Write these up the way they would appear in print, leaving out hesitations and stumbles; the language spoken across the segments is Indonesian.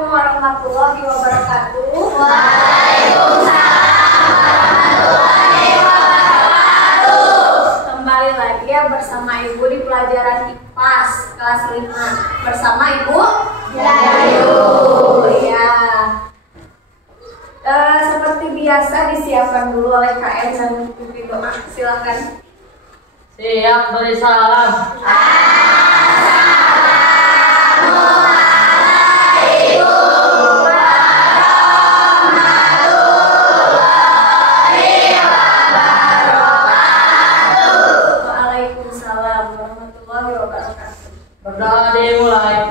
Assalamualaikum warahmatullahi wabarakatuh. Waalaikumsalam warahmatullahi wabarakatuh. Kembali lagi ya bersama Ibu di pelajaran IPAS kelas 5 bersama Ibu Yayu. Ya. Seperti biasa disiapkan dulu oleh KM dan pimpin doa. Silakan. Siap beri salam. Waalaikumsalam warahmatullahi wabarakatuh. Berdoa dimulai.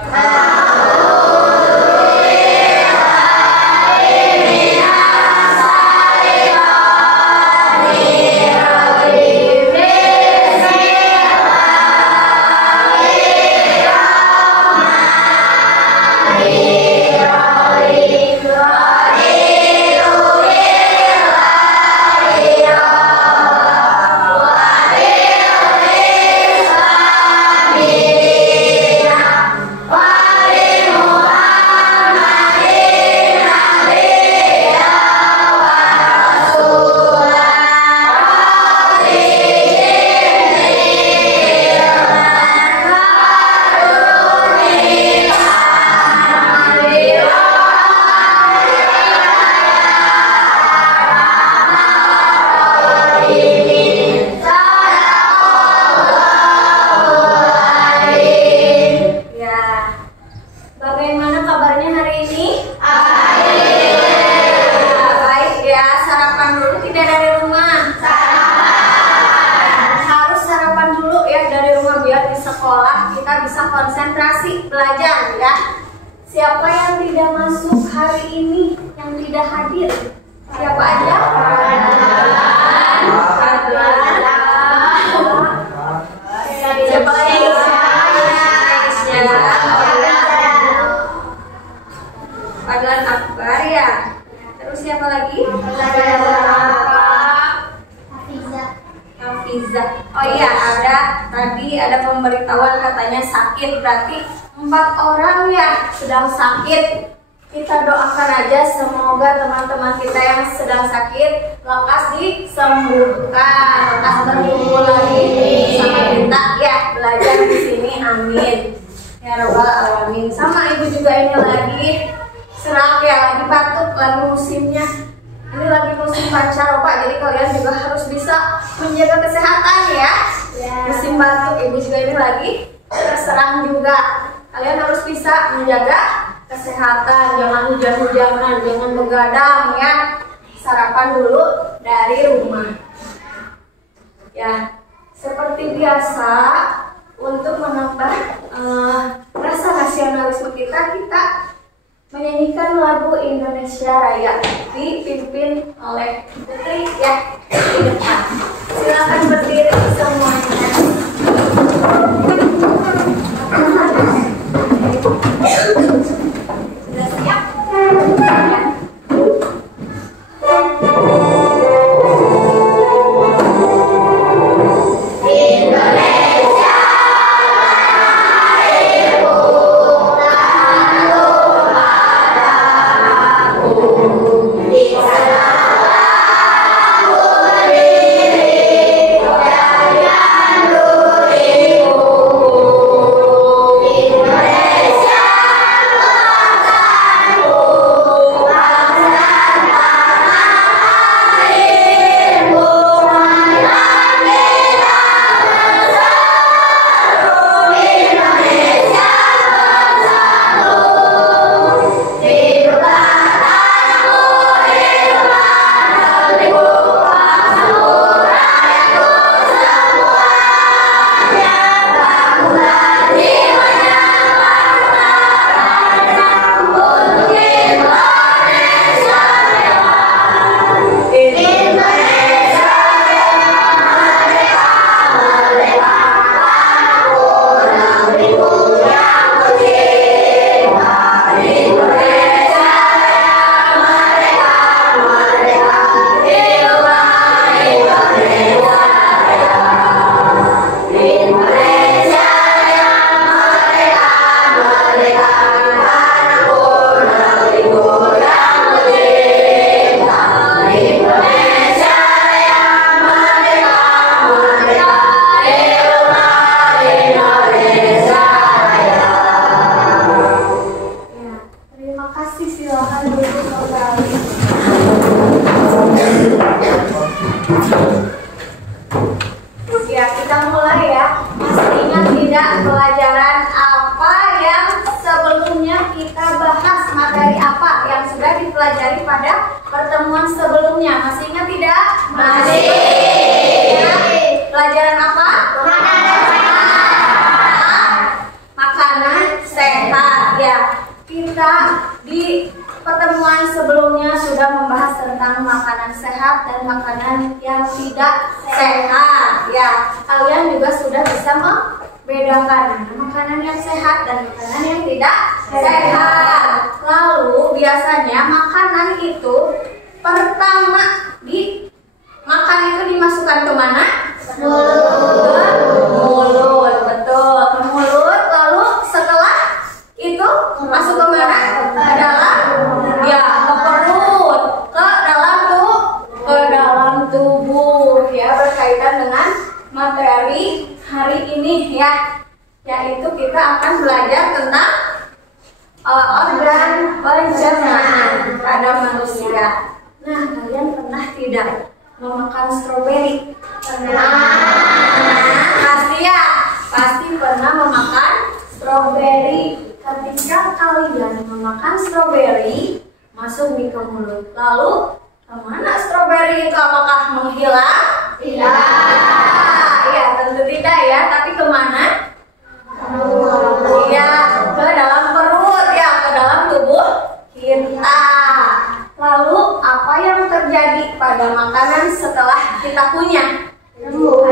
Bagaimana kabarnya hari ini? Baik ya, sarapan dulu tidak dari rumah. Harus sarapan dulu ya dari rumah biar di sekolah kita bisa konsentrasi belajar ya. Siapa yang tidak masuk hari ini, yang tidak hadir? Siapa aja? Siapa lagi? Paglan Akbar ya. Terus siapa lagi? Hafiza. Oh iya, tadi ada pemberitahuan katanya sakit, berarti 4 orang ya sedang sakit. Kita doakan aja semoga teman-teman kita yang sedang sakit lekas disembuhkan, lekas berkumpul lagi sama kita ya belajar di sini. Amin. Ya Rabbal Alamin. Sama ibu juga ini lagi serak ya, lagi batuk, lagi musimnya. Ini lagi musim pancaroba, jadi kalian juga harus bisa menjaga kesehatan ya. Musim batuk, ibu juga ini lagi terserang juga. Kalian harus bisa menjaga kesehatan, jangan hujan-hujanan, jangan begadang ya. Sarapan dulu dari rumah. Ya, seperti biasa untuk menambah rasa nasionalisme kita menyanyikan lagu Indonesia Raya dipimpin oleh Putri ya di depan. Silakan berdiri semuanya. Sudah siap? Ya. sudah dipelajari pada pertemuan sebelumnya. Masih ingat tidak? Masih. Ya. Pelajaran apa? Makanan sehat. Ya, kita di pertemuan sebelumnya sudah membahas tentang makanan sehat dan makanan yang tidak sehat. Ya, kalian juga sudah bisa membedakan makanan yang sehat dan makanan yang tidak sehat. Lalu biasanya makanan itu pertama makan itu dimasukkan ke mana? Ke mulut, betul, ke mulut. Lalu setelah itu masuk ke mana? Ke dalam, ya, ke perut, ke dalam tubuh, ya, berkaitan dengan materi hari ini, ya, yaitu kita akan belajar tentang organ pencernaan pada manusia. Nah, kalian pernah tidak memakan stroberi? Pernah. Pasti ya, pasti pernah memakan stroberi. Ketika kalian memakan stroberi, masuk di ke mulut. Lalu kemana stroberi itu? Apakah menghilang? Tidak. Ya, tentu tidak ya. Tapi kemana? Ya, ke dalam perut, ya, ke dalam tubuh kita. Lalu apa yang terjadi pada makanan setelah kita kunyah? Hancur,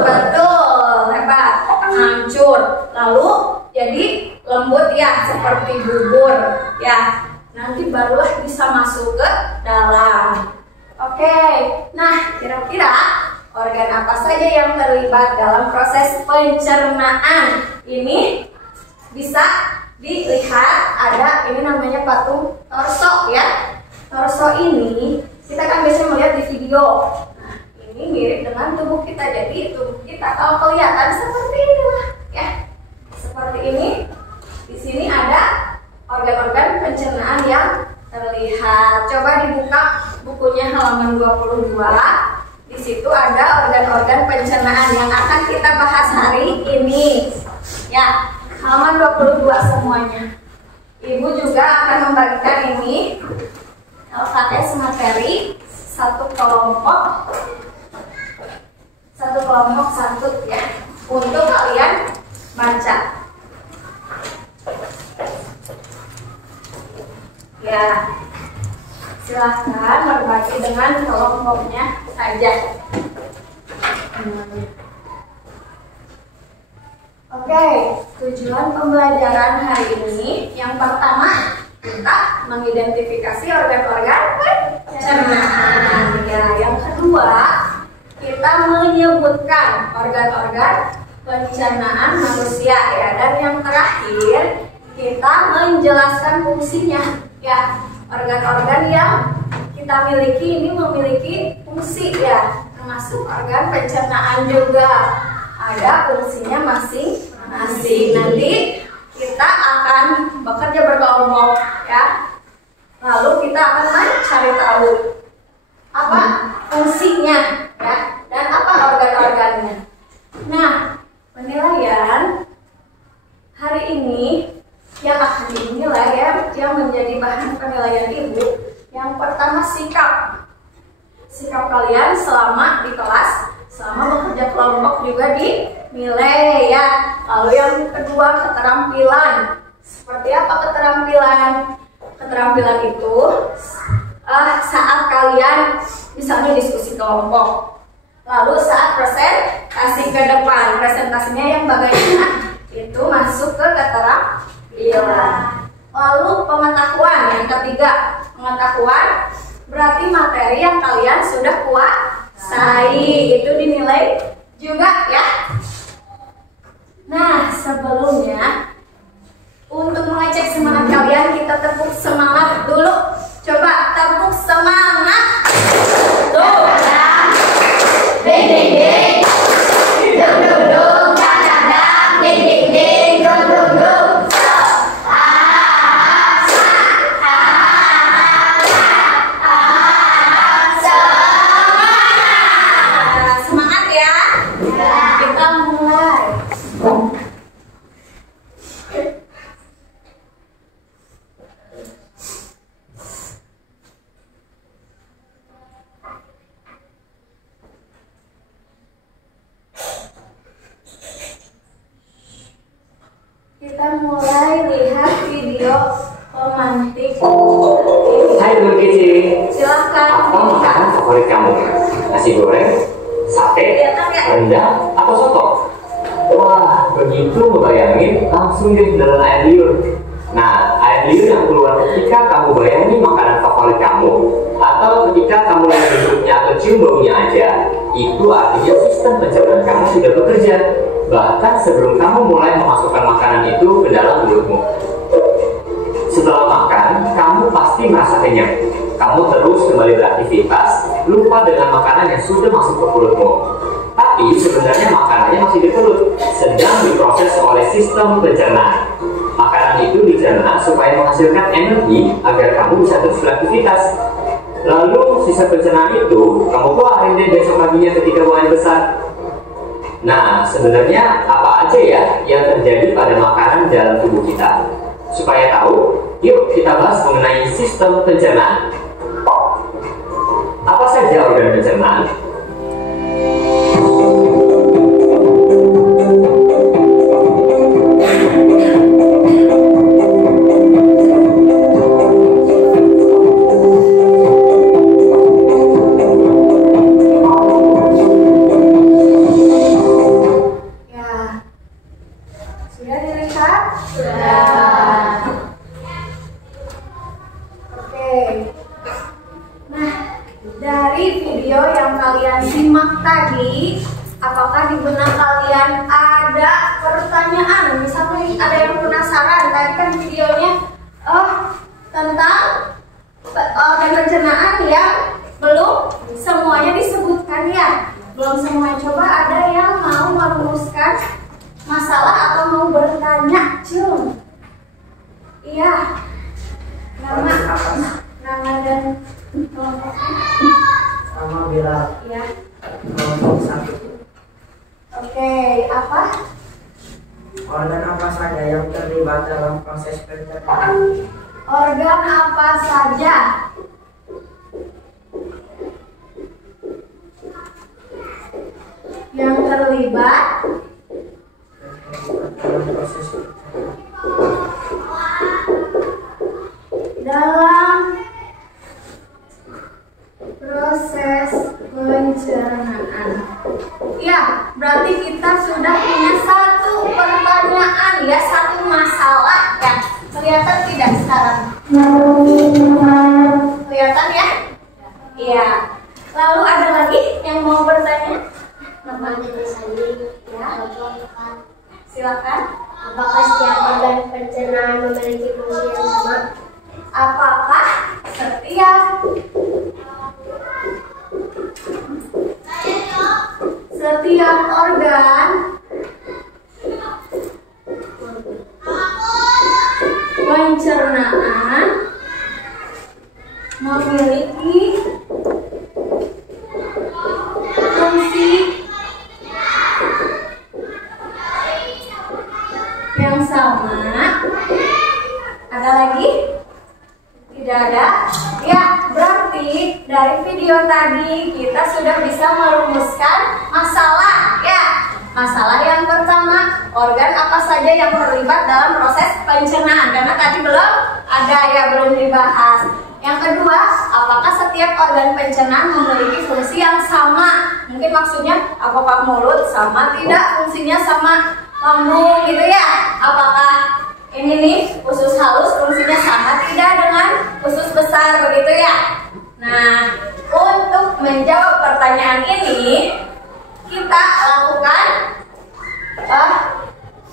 betul, hebat, hancur. Lalu jadi lembut ya, seperti bubur ya. Nanti barulah bisa masuk ke dalam. Oke, nah kira-kira organ apa saja yang terlibat dalam proses pencernaan? Ini bisa dilihat, ada ini namanya patung torso ya. Torso ini kita kan biasanya melihat di video. Nah, ini mirip dengan tubuh kita. Jadi tubuh kita kalau kelihatan seperti inilah ya. Seperti ini. Di sini ada organ-organ pencernaan yang terlihat. Coba dibuka bukunya halaman 22. Di situ ada organ-organ pencernaan yang akan kita bahas hari ini. Ya, halaman 22 semuanya. Ibu juga akan membagikan ini LKS materi satu kelompok satu ya, untuk kalian baca. Ya, silahkan berbagi dengan kelompoknya saja. Oke, tujuan pembelajaran hari ini yang pertama kita mengidentifikasi organ-organ pencernaan. Ya, yang kedua kita menyebutkan organ-organ pencernaan manusia ya, dan yang terakhir kita menjelaskan fungsinya ya. Organ-organ yang kita miliki ini memiliki fungsi ya, termasuk organ pencernaan juga ada fungsinya masing-masing. Nanti kita akan bekerja berkelompok ya, lalu kita akan mencari tahu apa fungsinya ya, dan apa organ-organnya. Nah, penilaian hari ini yang akan dinilai ya, yang menjadi bahan penilaian ibu, yang pertama sikap kalian selama di kelas, selama bekerja kelompok juga dinilai ya. Lalu yang kedua keterampilan. Seperti apa keterampilan? Keterampilan itu saat kalian misalnya diskusi kelompok, lalu saat presentasi ke depan, presentasinya yang bagaimana, itu masuk ke keterampilan. Lalu pengetahuan, yang ketiga pengetahuan berarti materi yang kalian sudah kuasai, itu dinilai juga ya. Nah, sebelumnya untuk mengecek semangat kalian, kita tepuk semangat dulu. Coba tepuk semangat. Tuh. Ding ding ding. Dung dung dung. Dang dang dang. Ding ding ding. Dung dung dung. Semangat ya. Kita mulai. cantik. Hai Bu Kece. Silahkan. Apa makanan favorit kamu? Nasi goreng, sate, rendang, atau soto? Wah, begitu ngebayangin, langsung deh dalam air liur. Nah, air liur yang keluar ketika kamu bayangin makanan favorit kamu, atau ketika kamu lihat bentuknya atau cium baunya aja, itu artinya sistem pencernaan kamu sudah bekerja. Bahkan sebelum kamu mulai memasukkan makanan itu ke dalam mulutmu. Setelah makan, kamu pasti merasa kenyang. Kamu terus kembali beraktivitas, lupa dengan makanan yang sudah masuk ke perutmu. Tapi sebenarnya makanannya masih di perut, sedang diproses oleh sistem pencernaan. Makanan itu dicerna supaya menghasilkan energi agar kamu bisa terus beraktivitas. Lalu sisa pencernaan itu kamu keluarin deh besok paginya ketika buang air besar. Nah, sebenarnya apa aja ya yang terjadi pada makanan dalam tubuh kita? Supaya tahu, yuk kita bahas mengenai sistem pencernaan. Apa saja organ pencernaan? Dari video yang kalian simak tadi, apakah di benak kalian ada pertanyaan? Misalnya ada yang penasaran, tadi kan videonya tentang organ pencernaan yang belum semuanya disebutkan ya. Belum semuanya. Coba ada yang mau merumuskan masalah atau mau bertanya, Cum? Iya. Nama dan Sama Bilal. ya. Kelompok 1. Oke, apa? Organ apa saja yang terlibat dalam proses pencernaan? Organ apa saja? Yang terlibat dalam proses dalam proses pencernaan. Ya, berarti kita sudah punya satu pertanyaan ya, satu masalah ya. Kelihatan tidak sekarang? Kelihatan ya? Iya. Lalu ada lagi yang mau bertanya? Namanya Desani. Ya. Silakan. Silakan. Apakah setiap organ pencernaan memiliki fungsi yang sama? Apakah setiap organ pencernaan memiliki fungsi yang sama? Ada lagi? Tidak ada? Ya, berarti dari video tadi kita sudah bisa merumuskan masalah ya. Masalah yang pertama, organ apa saja yang terlibat dalam proses pencernaan? Karena tadi belum ada ya, belum dibahas. Yang kedua, apakah setiap organ pencernaan memiliki fungsi yang sama? Mungkin maksudnya apakah mulut sama tidak fungsinya sama lambung gitu ya? Apakah ini nih usus halus fungsinya sama tidak dengan usus besar begitu ya? Nah, untuk menjawab pertanyaan ini kita lakukan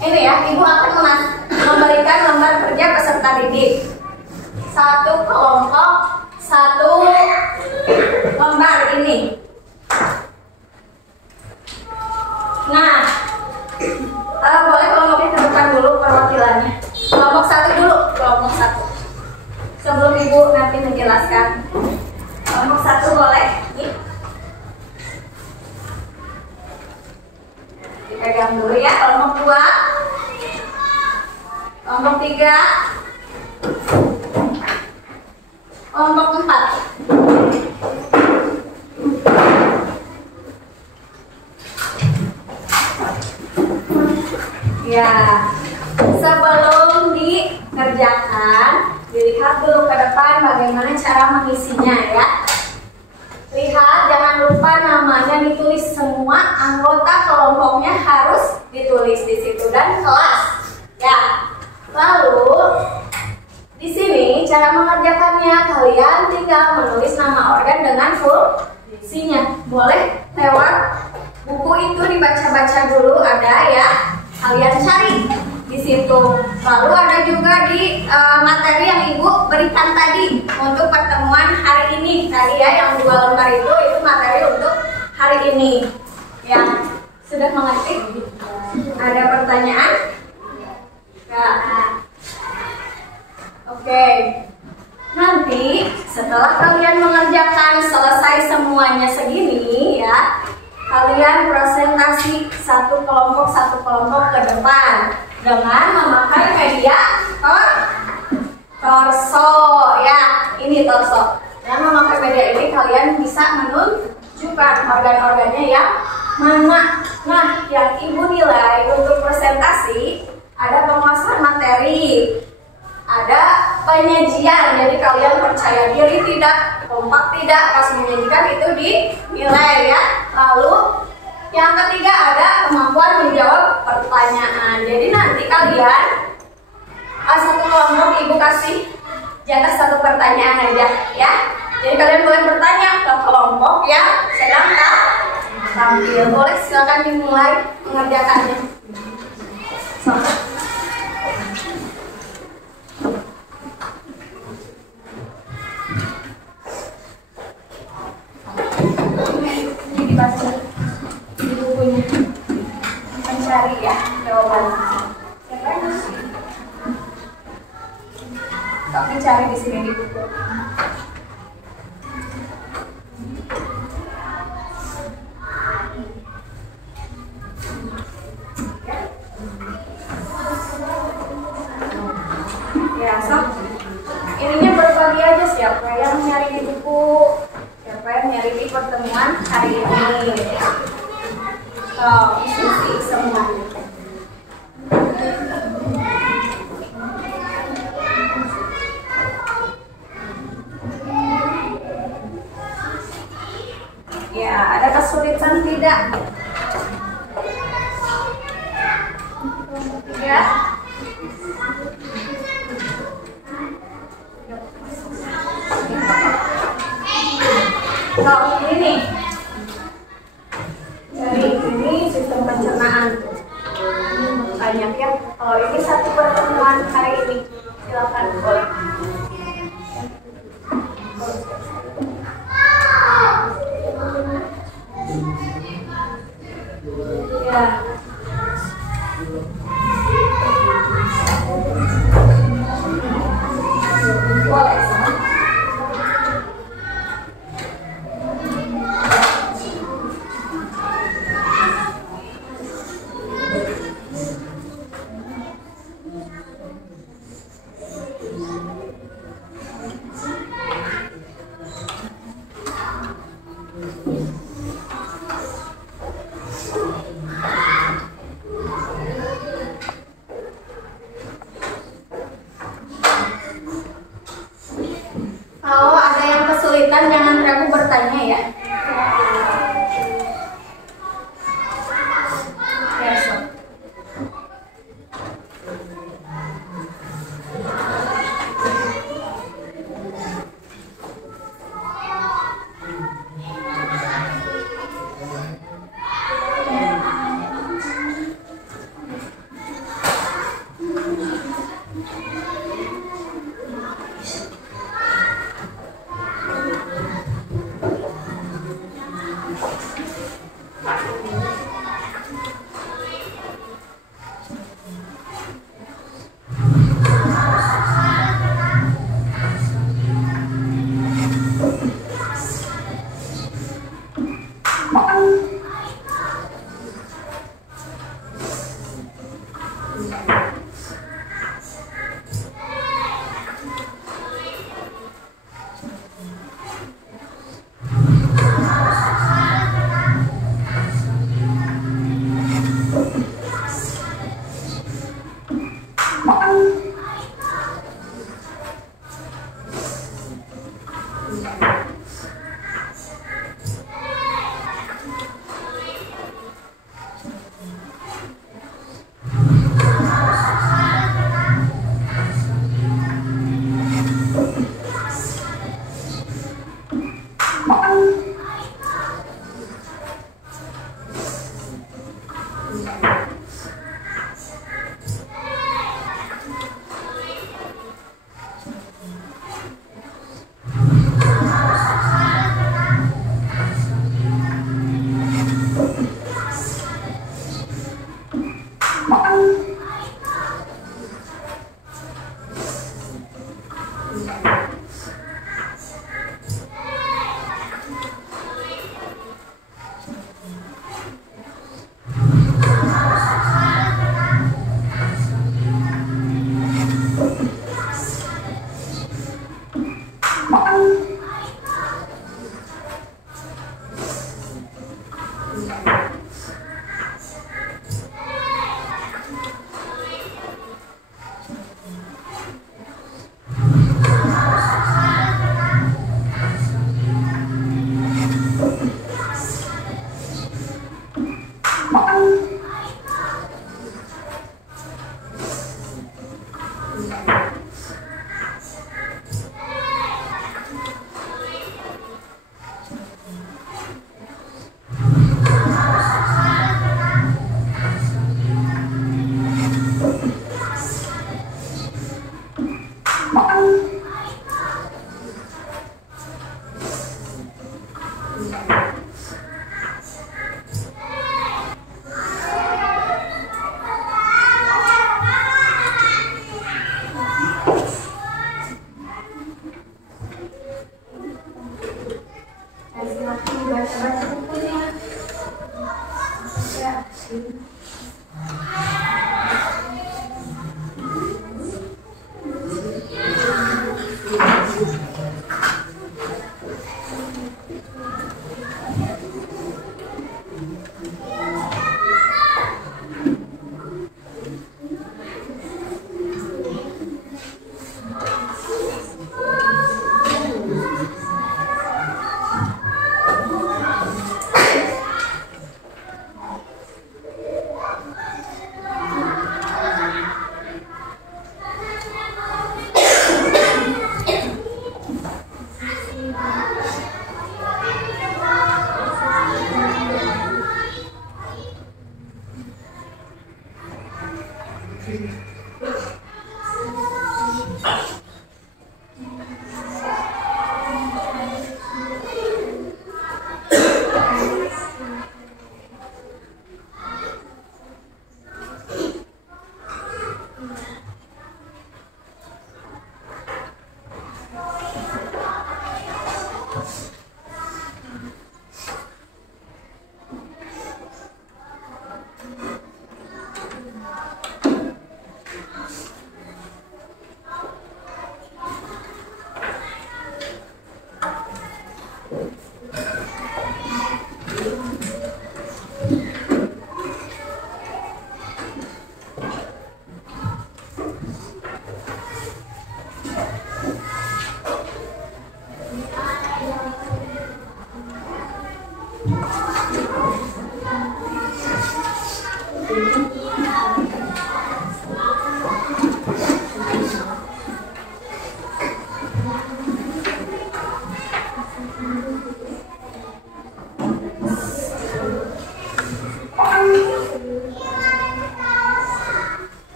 ini ya, Ibu akan memberikan lembar kerja peserta didik. Satu kelompok, satu lembar ini. Nah, boleh kelompoknya ke depan dulu perwakilannya. Kelompok satu dulu, kelompok satu. Sebelum Ibu nanti menjelaskan. Kelompok satu boleh. Dipegang dulu ya. Kelompok dua, kelompok tiga, kelompok empat. Ya, sebelum dikerjakan mengerjakan, dilihat dulu ke depan bagaimana cara mengisinya ya. Lihat, jangan lupa namanya ditulis, semua anggota kelompoknya harus ditulis di situ dan kelas ya. Lalu di sini cara mengerjakannya, kalian tinggal menulis nama organ dengan fungsinya. Boleh lewat buku itu dibaca-baca dulu, ada ya, kalian cari di situ. Lalu ada juga di materi yang Ibu berikan tadi untuk pertemuan hari ini tadi ya, yang 2 lembar itu materi untuk hari ini. Ya, sudah mengerti? Ada pertanyaan? Ya. Oke. Nanti setelah kalian mengerjakan selesai semuanya segini ya, kalian presentasi satu kelompok ke depan dengan memakai media torso ya. Ini torso. Dengan memakai media ini kalian bisa menunjukkan organ-organnya yang mana. Nah, yang Ibu nilai untuk presentasi ada penguasaan materi, ada penyajian. Jadi kalian percaya diri tidak, kompak tidak pas menyajikan, itu dinilai ya. Lalu yang ketiga ada kemampuan menjawab pertanyaan. Jadi nanti kalian satu kelompok Ibu kasih jatah 1 pertanyaan aja ya. Jadi kalian boleh bertanya ke kelompok yang sedang tampil. Boleh, silakan dimulai mengerjakannya. Ini dibaca di bukunya, mencari ya jawabannya. Kami cari di sini di buku. Ya, so ininya berbagi aja, siapa yang nyari di buku, siapa yang nyari di pertemuan hari ini. Isi semuanya. Ya, ada kesulitan tidak? Ya. Kalau ini, jadi ini sistem pencernaan banyak ya. Kalau ini satu pertemuan hari ini, silakan boleh. Ya. Boleh. Kalau ada yang kesulitan jangan ragu bertanya ya. Baca-baca bukunya. Ya.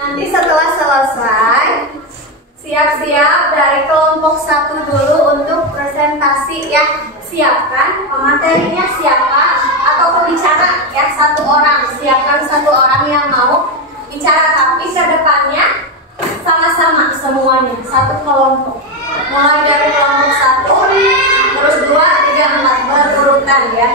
Nanti setelah selesai, siap-siap dari kelompok 1 dulu untuk presentasi ya. Siapkan pematerinya siapa atau pembicara ya, 1 orang. Siapkan 1 orang yang mau bicara, tapi ke depannya sama-sama semuanya, 1 kelompok. Mulai dari kelompok 1, terus 2, 3, 4 berurutan ya.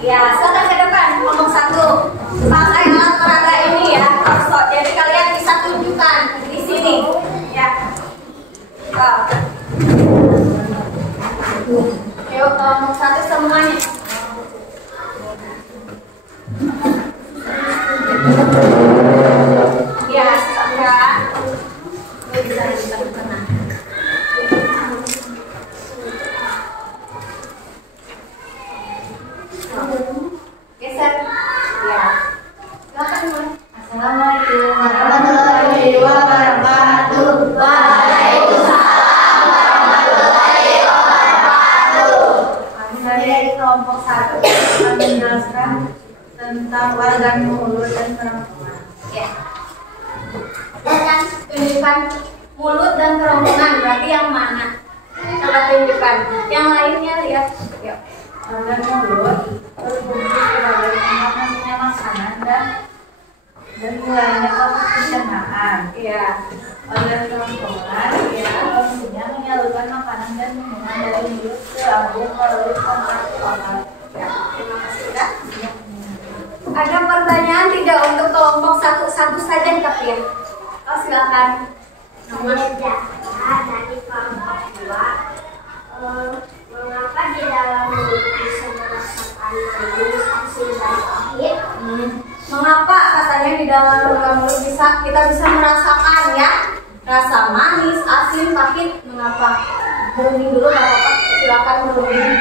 Ya, silakan ke depan. Kelompok 1. Pakai alat peraga ini ya. Jadi kalian bisa tunjukkan di sini. Ya. Yuk, kelompok 1 semuanya. Ya, silakan. Bisa tenang. Geser. Ya. Silakan mulai. Assalamualaikum warahmatullahi wabarakatuh. Waalaikumsalam warahmatullahi wabarakatuh. Kami dari kelompok 1 akan menjelaskan tentang organ mulut dan kerongkongan. Ya. Dan tunjukkan mulut dan kerongkongan. Berarti yang mana? Coba tunjukkan. Yang lainnya lihat. Yuk. Organ mulut berfungsi sebagai pengamannya makanan dan mulainya proses pencernaan. Iya. Organ kerongkongan fungsinya menyalurkan makanan dan minuman dari mulut ke lambung melalui kontraksi otot. Ya. Terima kasih ya. Ada pertanyaan tidak untuk kelompok 1 saja tapi ya? Oh silakan. Dari kelompok 2, mengapa di dalam mulut bisa merasakan manis, asin, dan pahit? Mengapa katanya di dalam mulut kita bisa merasakan ya rasa manis, asin, pahit? Mengapa? Berunding dulu nggak apa-apa. Silakan berunding.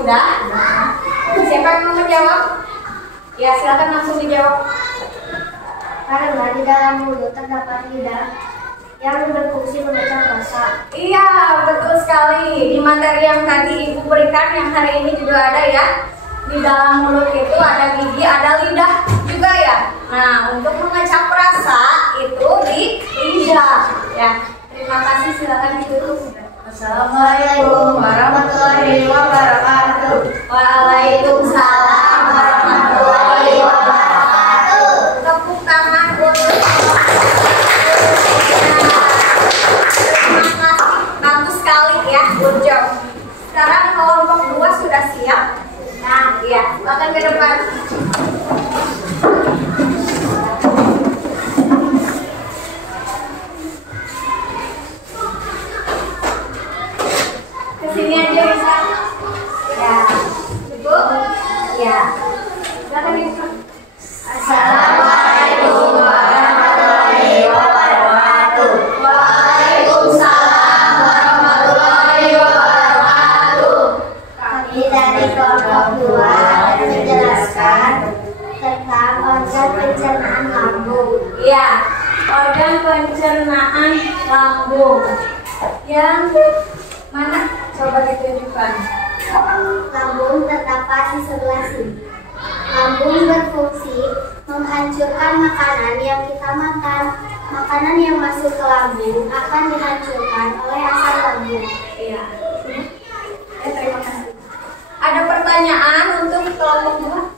Udah? Siapa yang mau menjawab? Ya silakan langsung dijawab. Karena di dalam mulut terdapat lidah yang berfungsi mengecap rasa. Iya, betul sekali. Di materi yang tadi Ibu berikan yang hari ini juga ada ya. Di dalam mulut itu ada gigi, ada lidah juga ya. Nah, untuk mengecap rasa itu di lidah. Ya, terima kasih. Silakan ditutup. Assalamualaikum warahmatullahi wabarakatuh. Waalaikumsalam warahmatullahi wabarakatuh. Tepuk tangan untuk terima kasih, bagus sekali ya, good job. Sekarang kelompok 2 sudah siap. Nah, iya, silakan ke depan. Kesini aja bisa. Ya, Ibu. Ya, silakan Ibu. Assalamualaikum warahmatullahi wabarakatuh. Waalaikumsalam warahmatullahi wabarakatuh. Kami dari kelompok 2 akan menjelaskan tentang organ pencernaan lambung. Iya, organ pencernaan lambung. Yang mana? Coba ditunjukkan. Lambung terdapat di sebelah sini. Lambung berfungsi menghancurkan makanan yang kita makan. Makanan yang masuk ke lambung akan dihancurkan oleh asam lambung. Iya. Terima kasih. Ada pertanyaan untuk kelompok 2?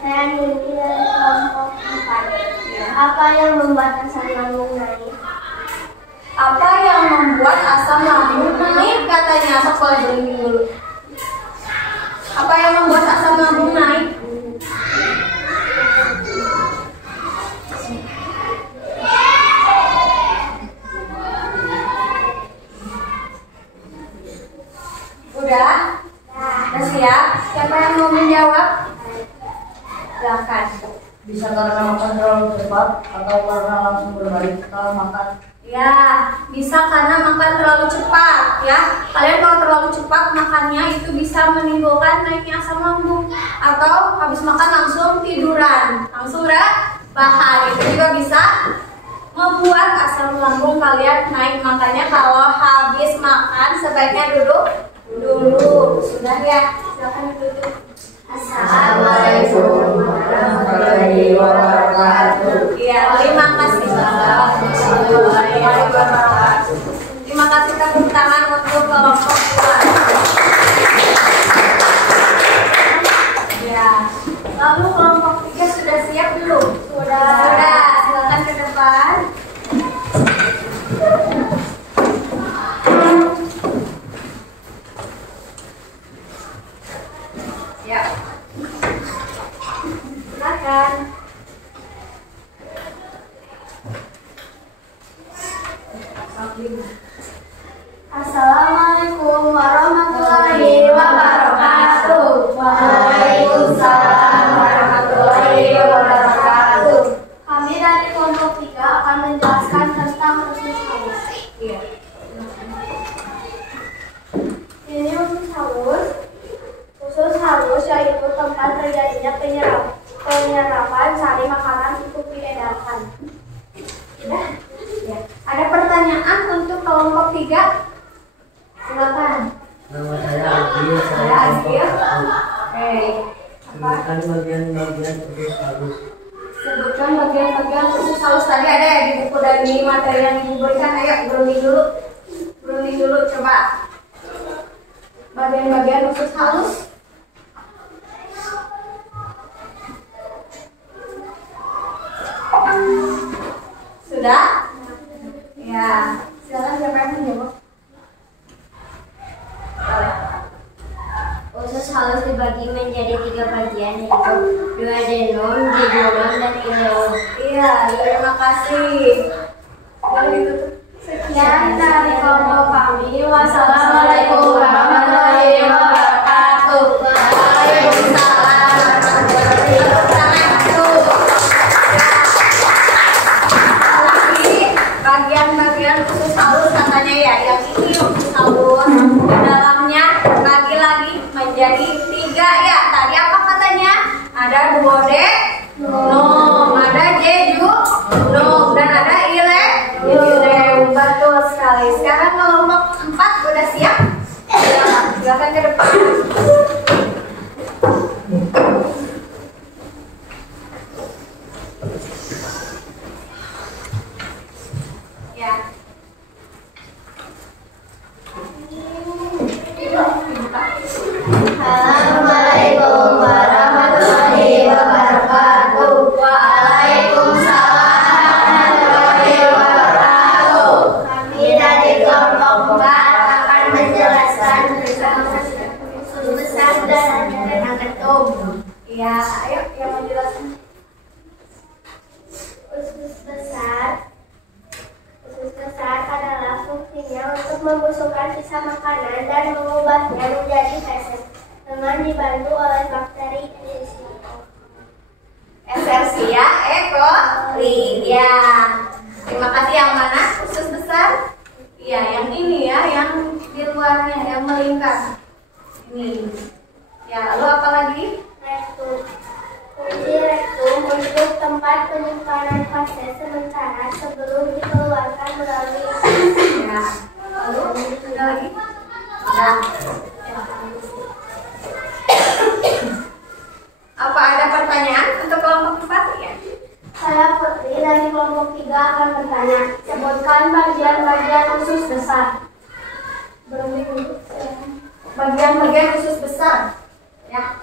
Saya Nindi dari kelompok 4. Apa yang membuat asam lambung naik? Apa yang membuat asam lambung naik katanya? Sekolah dulu. Apa yang membuat asam lambung naik? Udah? Udah siap? Siapa yang mau menjawab? Silakan. Bisa karena makan terlalu cepat atau karena langsung berbalik setelah makan. Ya, bisa karena makan terlalu cepat ya. Kalian kalau terlalu cepat makannya itu bisa menimbulkan naiknya asam lambung. Atau habis makan langsung tiduran, langsung rebahan. Itu juga bisa membuat asam lambung kalian naik. Makanya kalau habis makan sebaiknya duduk dulu. Sudah ya, silakan duduk. Assalamualaikum warahmatullahi wabarakatuh. Iya, terima kasih. Terima kasih, tepuk tangan untuk kelompok 2. Ya. Lalu kelompok 3 sudah siap belum? Sudah. Silakan ke depan. halus yaitu tempat terjadinya penyerapan sari makanan itu diedarkan. Sudah? Ya. Ada pertanyaan untuk kelompok 3? Silakan. Nama saya Agil, saya Agil. kelompok 1. Oke. Sebutkan bagian-bagian usus halus. Sebutkan bagian-bagian usus halus. Tadi ada ya di buku dan di materi yang diberikan. Ayo berunding dulu. Berunding dulu coba. Bagian-bagian usus halus. Sudah? Ya. Silakan siapa yang menjawab? Usus halus dibagi menjadi 3 bagian, yaitu duodenum, jejunum, dan ileum. Iya, terima kasih. Boleh ditutup. Sekian dari kelompok kami. Wassalamualaikum warahmatullahi wabarakatuh. Waalaikumsalam warahmatullahi wabarakatuh. Lagi bagian-bagian usus halus katanya ya, yang ini usus halus di dalamnya bagi lagi menjadi 3 ya. Tadi apa katanya? Ada duodenum, ada jejunum, dan ada ileum. Betul sekali. Sekarang kelompok 4 udah siap? Silakan ke depan. Ya. Assalamualaikum warahmatullahi wabarakatuh. Waalaikumsalam warahmatullahi wabarakatuh. Kami dari kelompok 4 akan menjelaskan tentang usus besar dan ketum. Iya, ayo yang mau jelasin. Usus besar adalah fungsinya untuk membusukkan sisa makanan dan mengubahnya menjadi feses dengan dibantu oleh bakteri Escherichia coli. Ya. Terima kasih. Yang mana? Usus besar? Iya, yang ini ya, yang di luarnya, yang melingkar. Ini. Ya, lalu apa lagi? rektum. Fungsi rektum untuk tempat penyimpanan feses sementara sebelum dikeluarkan melalui Ya. Lalu ada lagi? Ada. Apa ada pertanyaan untuk kelompok 4 ya? Saya Putri dari kelompok 3 akan bertanya. Sebutkan bagian-bagian usus besar. Berunding dulu. Bagian-bagian usus besar. Ya.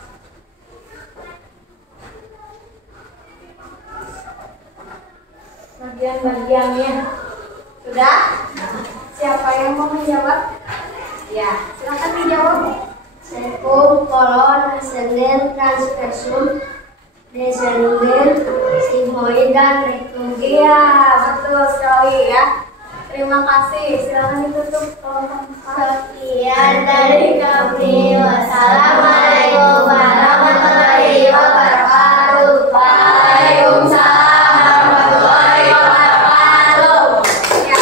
Bagian-bagiannya. Sudah? Siapa yang mau menjawab? Ya, silakan dijawab. Septum, kolon, ascendent, transversum, descendent, sigmoid, dan rektum. Iya, betul sekali ya. Terima kasih. Silakan ditutup kelompok 4. Sekian dari kami. Wassalamualaikum warahmatullahi wabarakatuh. Waalaikumsalam warahmatullahi wabarakatuh. Ya,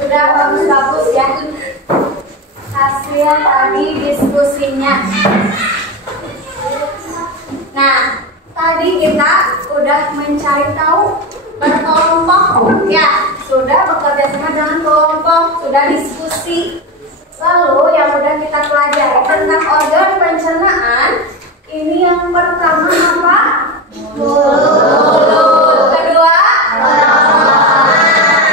sudah bagus-bagus ya hasil tadi diskusinya. Nah, tadi kita udah mencari tahu berkelompok ya, sudah bekerja sama dengan kelompok, sudah diskusi. Lalu yang udah kita pelajari tentang organ pencernaan, ini yang pertama apa? Mulut. Kedua?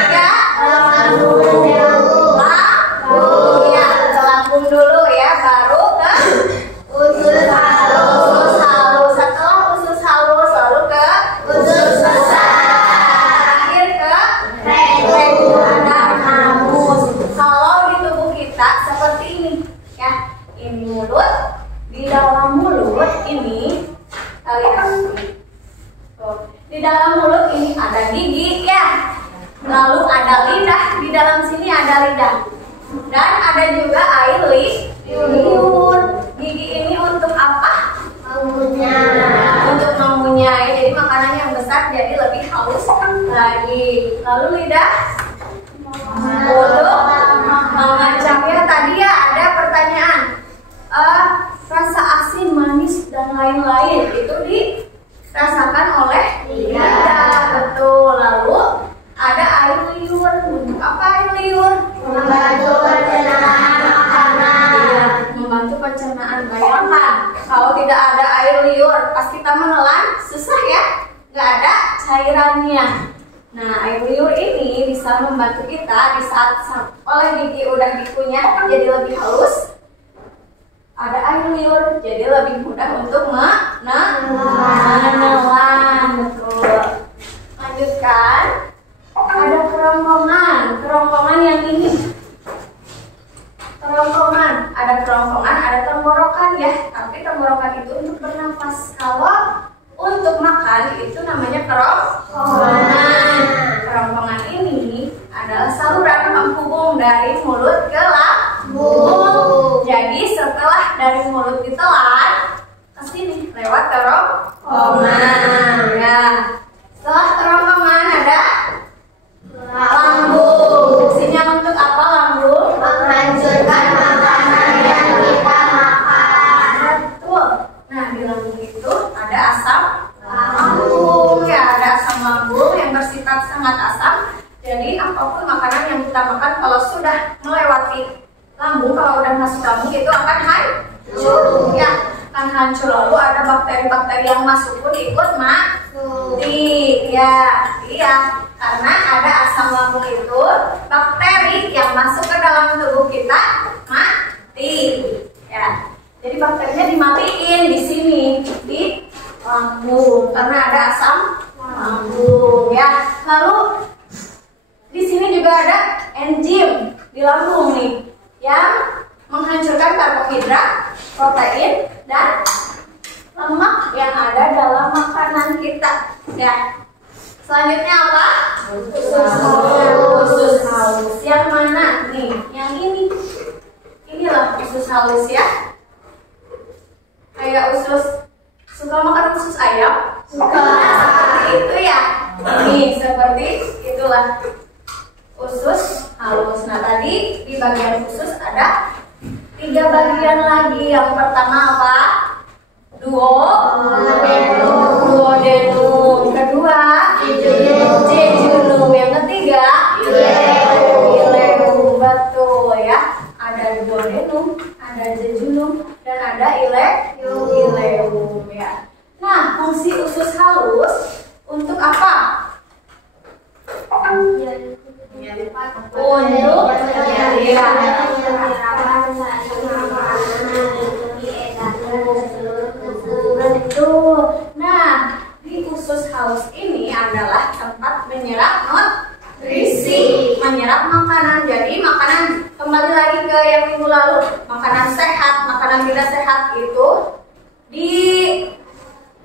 Tiga? Lambung. Ya, lambung dulu ya, baru ke Usus halus. usus halus. Setelah usus halus lalu ke Usus besar. terakhir ke Rektum. dan anus. Kalau di tubuh kita seperti ini ya, ini mulut, di dalam mulut ini lihat tuh, di dalam mulut ini ada gigi ya, lalu ada lidah, di dalam sini ada lidah, dan ada juga air liur. Gigi ini untuk apa? Untuk mengunyah ya, jadi makanan yang besar jadi lebih halus lagi. Lalu lidah Untuk mengacaunya tadi ya ada pertanyaan. Rasa asin, manis dan lain-lain itu dirasakan oleh lidah. Betul. Lalu ada air liur. Untuk apa air liur? Membantu pencernaan makanan. Iya, membantu pencernaan. Bayangkan kalau tidak ada air liur pasti kita menelan susah ya, nggak ada cairannya. Nah, air liur ini bisa membantu kita di saat oleh gigi udah dikunyah jadi lebih halus. Ada air liur jadi lebih mudah untuk menelan. Betul. Lanjutkan. Ada kerongkongan. Kerongkongan yang ini. Kerongkongan. Ada kerongkongan, ada tenggorokan ya. Tapi tenggorokan itu untuk bernafas. Kalau untuk makan itu namanya kerongkongan. Kerongkongan ini adalah saluran penghubung dari mulut ke lambung. Jadi setelah dari mulut ditelan ke sini lewat kerongkongan. Ya. Setelah kerongkongan ada lambung. Fungsinya untuk apa lambung? Menghancurkan makanan yang kita makan. Betul. Nah, di lambung itu ada asam lambung ya, ada asam lambung yang bersifat sangat asam. Jadi apapun makanan yang kita makan kalau sudah melewati lambung, kalau udah masuk lambung itu akan hancur ya, akan hancur. Lalu ada bakteri-bakteri yang masuk pun ikut mati ya. Iya, karena ada asam lambung itu bakteri yang masuk ke dalam tubuh kita mati ya. Jadi bakterinya dimatiin di sini di lambung karena ada asam lambung ya. Lalu di sini juga ada enzim di lambung nih yang menghancurkan karbohidrat, protein, dan lemak yang ada dalam makanan kita ya. Selanjutnya apa? Usus halus. Yang mana nih? Yang ini. Inilah usus halus ya. Kayak usus, suka makan usus ayam? Suka. Seperti itu ya. Ini seperti itulah usus halus. Nah, tadi di bagian usus ada 3 bagian lagi. Yang pertama apa? Duodenum. Kedua jejunum. Yang ketiga ileum. Betul ya. Ada duodenum, ada jejunum, dan ada ileum ya. Nah, fungsi usus halus untuk apa? Untuk betul. Nah, di usus halus ini adalah tempat menyerap nutrisi, menyerap makanan. Jadi makanan, kembali lagi ke yang minggu lalu, makanan sehat, makanan tidak sehat itu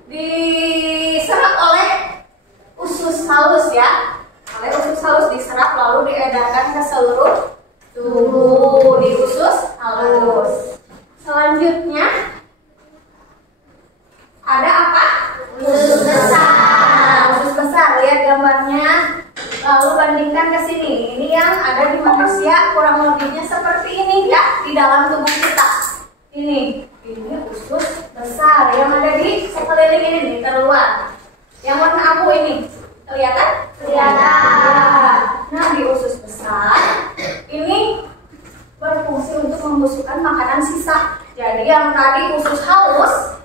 diserap oleh usus halus ya. Oleh usus halus diserap lalu diedarkan ke seluruh tubuh di usus halus. Selanjutnya ada apa? Usus besar. Usus besar, lihat gambarnya. Lalu bandingkan ke sini. Ini yang ada di manusia kurang lebihnya seperti ini ya di dalam tubuh kita. Ini usus besar yang ada di sekeliling ini nih, terluar. Yang warna abu ini kelihatan? Kelihatan. Nah, di usus besar ini berfungsi untuk membusukkan makanan sisa. Jadi yang tadi usus halus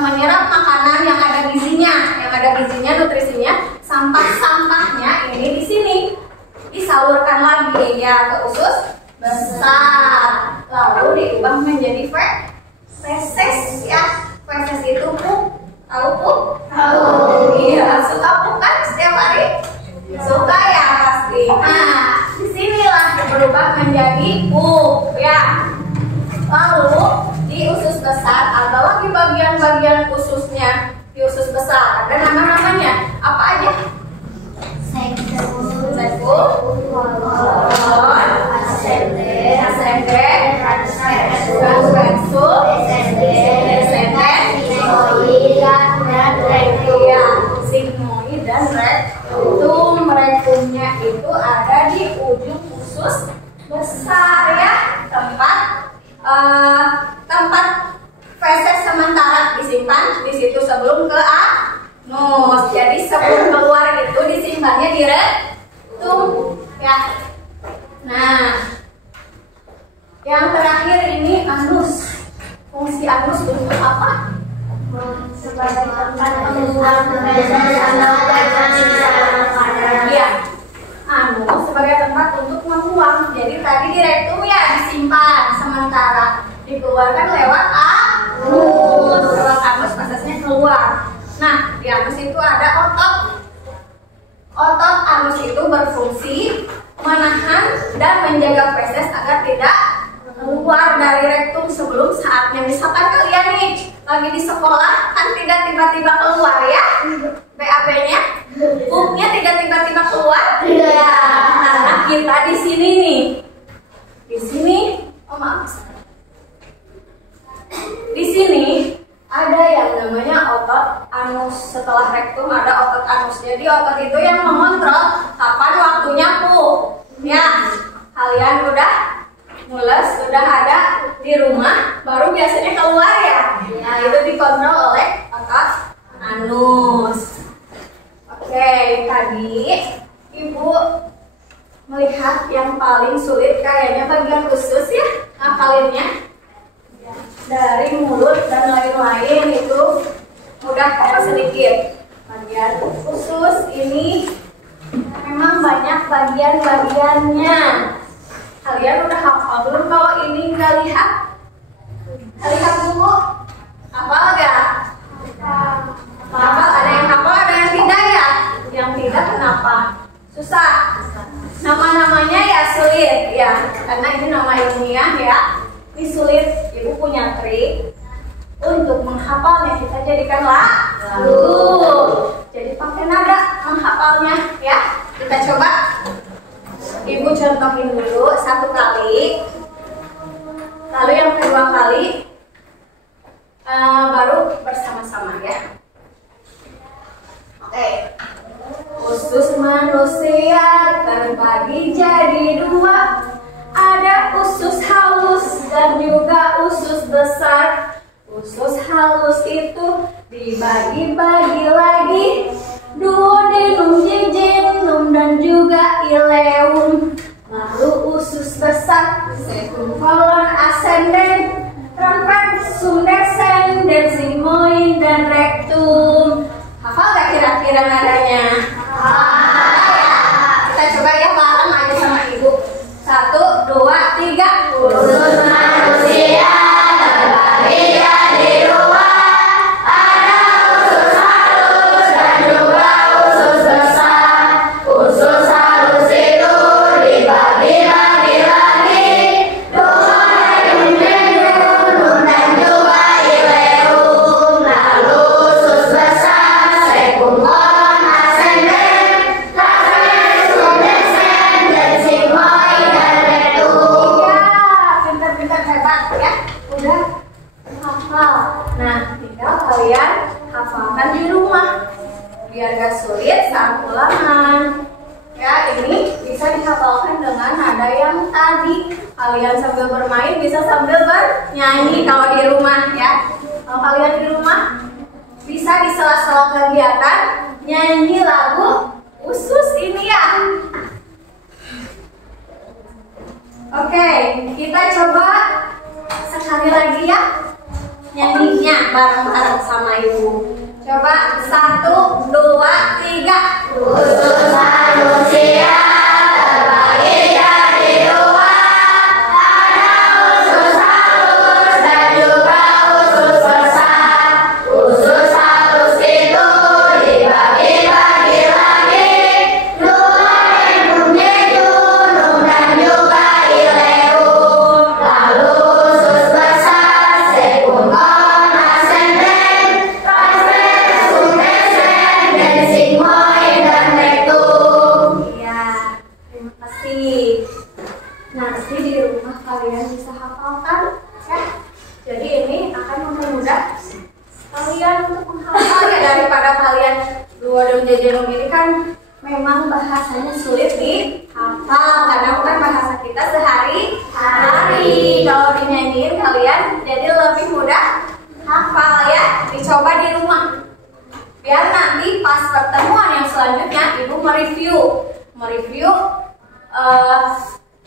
menyerap makanan yang ada gizinya, nutrisinya, sampah-sampahnya ini di sini disalurkan lagi ya ke usus besar, lalu diubah menjadi feses ya. Feses itu pup, tahu pup? Tahu. Iya, suka pup kan setiap hari? Suka ya pasti. Nah, disinilah berubah menjadi pup ya. Lalu di usus besar ada lagi bagian-bagian ususnya. Di usus besar ada nama-namanya. Apa aja? Sekul, kolon, ascendent, transversul, descendent, dan rektum. Sigmoid dan rektum. Rektumnya itu ada di usus besar ya. Tempat feses sementara disimpan di situ sebelum ke anus. Jadi sebelum keluar itu disimpannya di rektum ya. Nah, yang terakhir ini anus. Fungsi anus untuk apa? Sebagai tempat pembuangan feses atau sisa makanan. Iya, anus sebagai tempat untuk membuang. Jadi tadi di rektum ya disimpan sementara, dikeluarkan lewat anus. Lewat anus prosesnya keluar. Nah, di anus itu ada otot. Otot anus itu berfungsi menahan dan menjaga feses agar tidak keluar dari rektum sebelum saatnya. Misalkan kalian nih lagi di sekolah kan tidak tiba-tiba keluar ya BAB-nya, pupnya tidak tiba-tiba keluar. Iya. Karena kita di sini nih, di sini, oh maaf, di sini ada yang namanya otot anus. Setelah rektum ada otot anus. Jadi otot itu yang mengontrol kapan waktunya pup. Ya, kalian udah mules, sudah ada di rumah, baru biasanya keluar ya. Nah, itu dikontrol oleh otot anus. Oke, tadi Ibu melihat yang paling sulit kayaknya bagian usus ya, ngapalinnya. Dari mulut dan lain-lain itu mudah kok sedikit. Bagian usus ini memang banyak bagian-bagiannya. Kalian udah hafal belum? Kalau ini nggak lihat, lihat dulu. Hafal nggak? Hafal. Ada yang hafal, ada yang tidak ya? Yang tidak kenapa? Susah. Nama-namanya ya sulit ya, karena ini nama ilmiah ya. Ini sulit. Ibu punya trik untuk menghafalnya. Kita jadikan lagu. Jadi pakai nada menghafalnya ya. Kita coba. Ibu contohin dulu satu kali, lalu yang kedua kali baru bersama-sama ya. Oke. Usus manusia terbagi jadi dua, ada usus halus dan juga usus besar. Usus halus itu dibagi-bagi lagi, duodenum, jejunum, dan juga ileum. Lalu usus besar, secum, colon, ascendens, transversum, descendens, sigmoid, dan rectum. Hafal gak kira-kira nadanya? Kita coba ya bareng aja sama Ibu. 1, 2, 3. Usus manusia terbagi jadi dua, ada usus halus dan juga usus besar. Usus halus itu dibagi-bagi lagi, duodenum, jejunum, dan juga ileum. Lalu usus besar, secum, colon, ascendens, transversum, descendens, sigmoid, dan rectum. Iya, pintar-pintar hebat ya. Udah hafal. Nah, tinggal kalian hafalkan di rumah biar gak sulit saat ulangan. Ya, ini bisa dihafalkan dengan nada yang tadi. Kalian sambil bermain bisa sambil bernyanyi kalau di rumah ya. Kalau kalian di rumah bisa di sela-sela kegiatan nyanyi lagu usus ini ya. Oke, kita coba sekali lagi ya nyanyinya bareng-bareng sama Ibu. Coba 1, 2, 3. Usus manusia terbagi jadi dua, ada usus halus dan juga usus besar. Usus halus itu dibagi-bagi lagi, duodenum, jejunum, dan juga ileum. Lalu usus besar, secum, colon, ascendens, transversum, descendens, sigmoid, dan rectum. Iya, terima kasih. Nanti di rumah kalian bisa hafalkan ya. Jadi ini akan mempermudah kalian untuk menghafal ya, daripada kalian duodenum, jejunum ini kan memang bahasanya sulit dihafal karena bukan bahasa yang selanjutnya Ibu mereview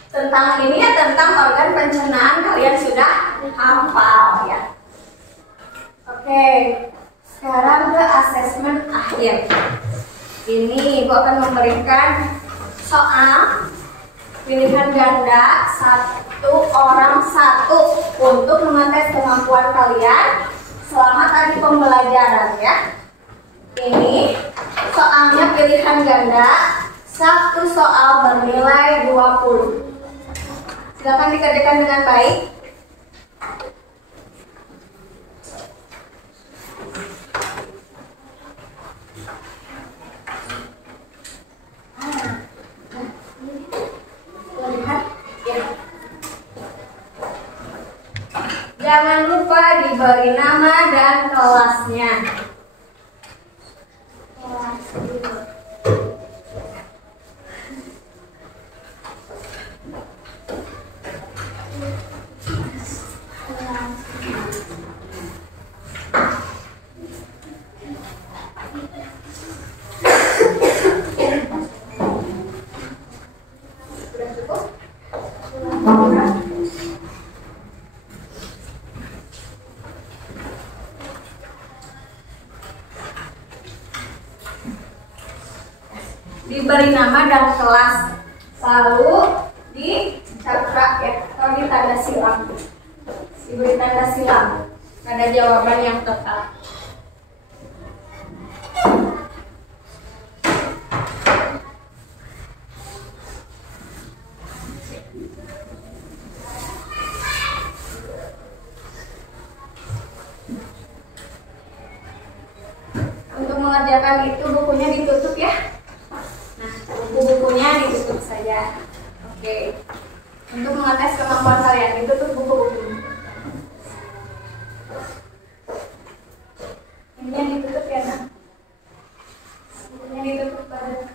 tentang ini ya, tentang organ pencernaan kalian sudah hafal ya. Oke, sekarang ke asesmen akhir. Ini Ibu akan memberikan soal pilihan ganda 1 orang 1 untuk mengetes kemampuan kalian selama tadi pembelajaran ya. Ini soalnya pilihan ganda, 1 soal bernilai 20. Silakan dikerjakan dengan baik. Lihat ya. Jangan lupa diberi nama dan kelasnya. Sudah cukup? Diberi nama dan kelas, lalu dicatat ya, atau di tanda silang. Diberi tanda silang, ada jawaban yang tepat. Untuk mengerjakan itu bukunya ditutup ya. Nah, buku-bukunya ditutup saja. Oke. Untuk mengetes kemampuan kalian ditutup buku-bukunya. Ini yang ditutup ya, Nak. Bukunya ditutup pada.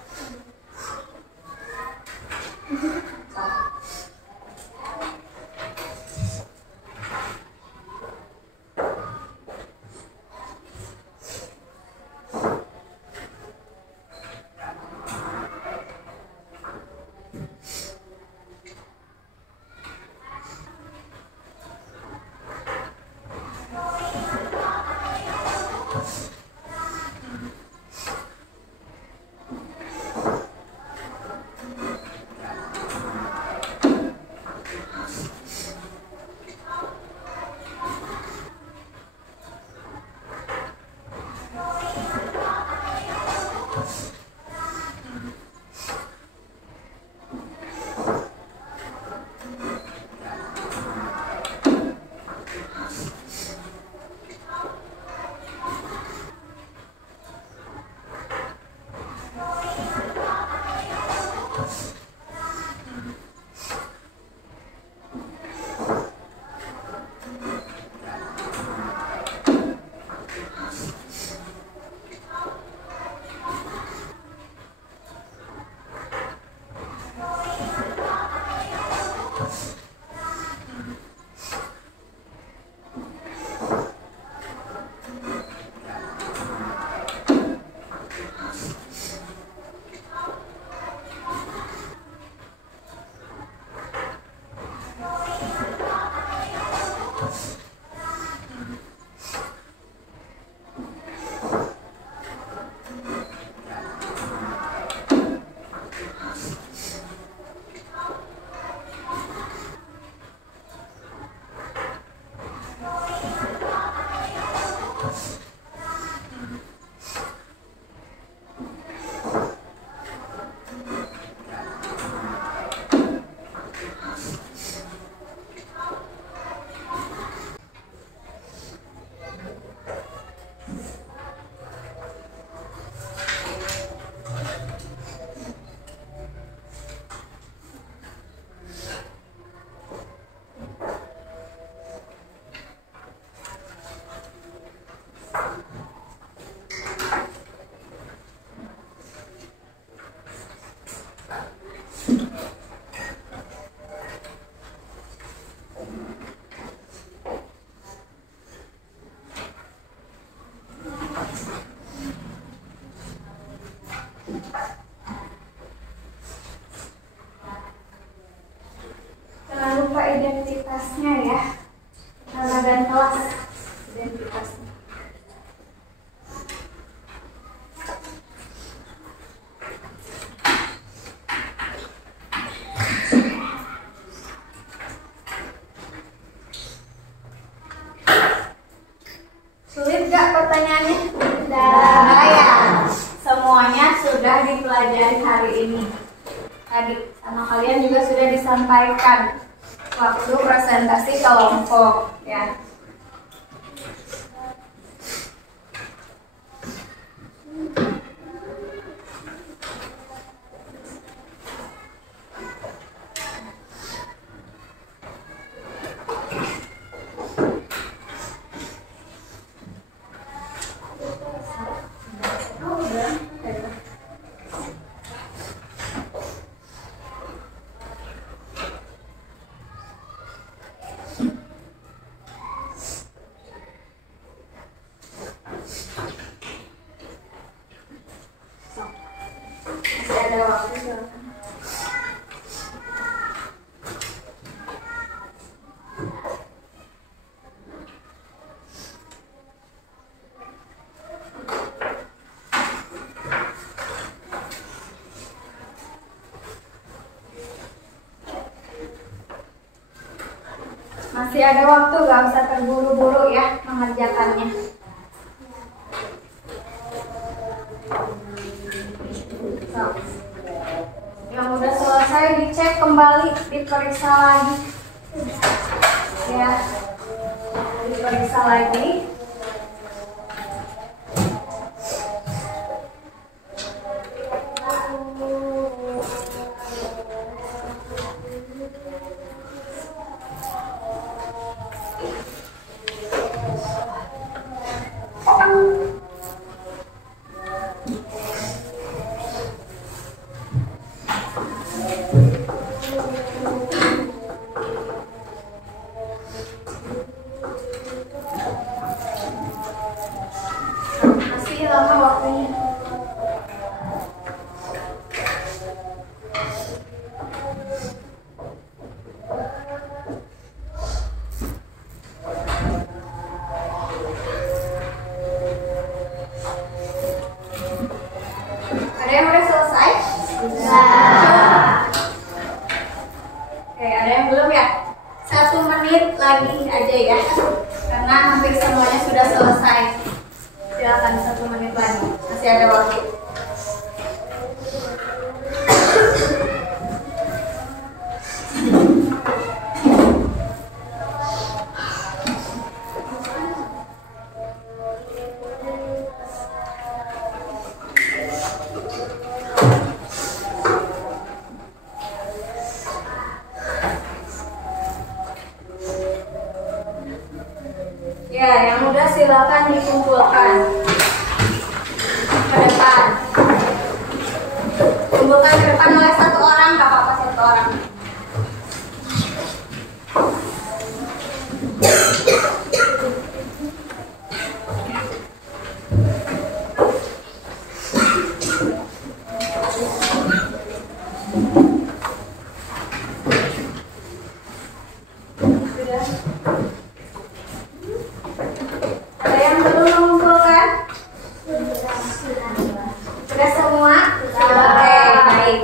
tadi sama kalian juga sudah disampaikan waktu presentasi kelompok ya. Ada waktu silakan. Masih ada waktu, gak usah terburu-buru ya mengerjakannya. Yang udah selesai dicek kembali, diperiksa lagi ya, diperiksa lagi. Masih lama waktunya. Ada yang udah selesai? Oke, ada yang belum ya? 1 menit lagi aja ya, karena hampir semuanya sudah selesai. Silakan 1 menit lagi, masih ada waktu. Ya, yang udah silakan dikumpulkan ke depan. Kumpulkan ke depan oleh 1 orang, gak apa-apa 1 orang. Sudah. Ada yang belum mengumpulkan? Sudah semua? Oke, baik.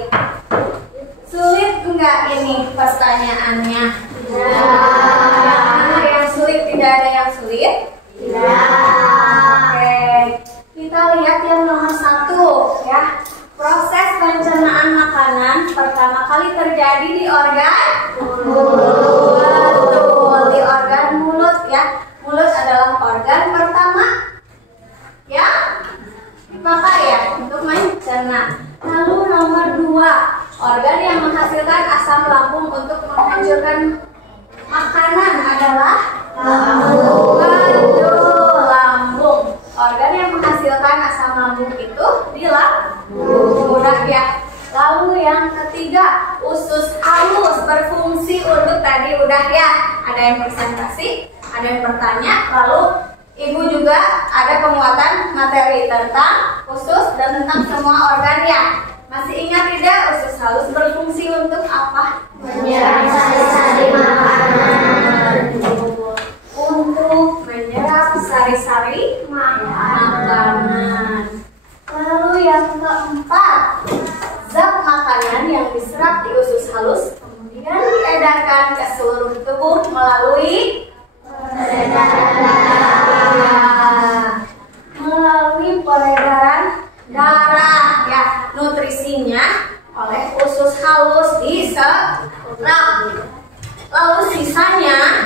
Sulit enggak ini pertanyaannya? Ada yang sulit, tidak ada yang sulit? Oke, kita lihat yang nomor 1 ya. Proses pencernaan makanan pertama kali terjadi di organ mulut. Betul, di organ mulut ya. Mulut adalah organ pertama ya dipakai ya untuk mencerna. Lalu nomor 2, organ yang menghasilkan asam lambung untuk menghancurkan makanan adalah lambung. Betul, lambung. Organ yang menghasilkan asam lambung itu di lambung. Mudah ya. Lalu yang ketiga, usus halus berfungsi untuk tadi udah ya. Ada yang presentasi, ada yang bertanya, lalu ibu juga ada penguatan materi tentang usus dan tentang semua organ ya. Masih ingat tidak usus halus berfungsi untuk apa? Menyerap sari-sari makanan. Untuk menyerap sari-sari makanan. Lalu yang keempat, zat makanan yang diserap di usus halus kemudian diedarkan ke seluruh tubuh melalui peredaran darah ya. Nutrisinya oleh usus halus diserap. Lalu sisanya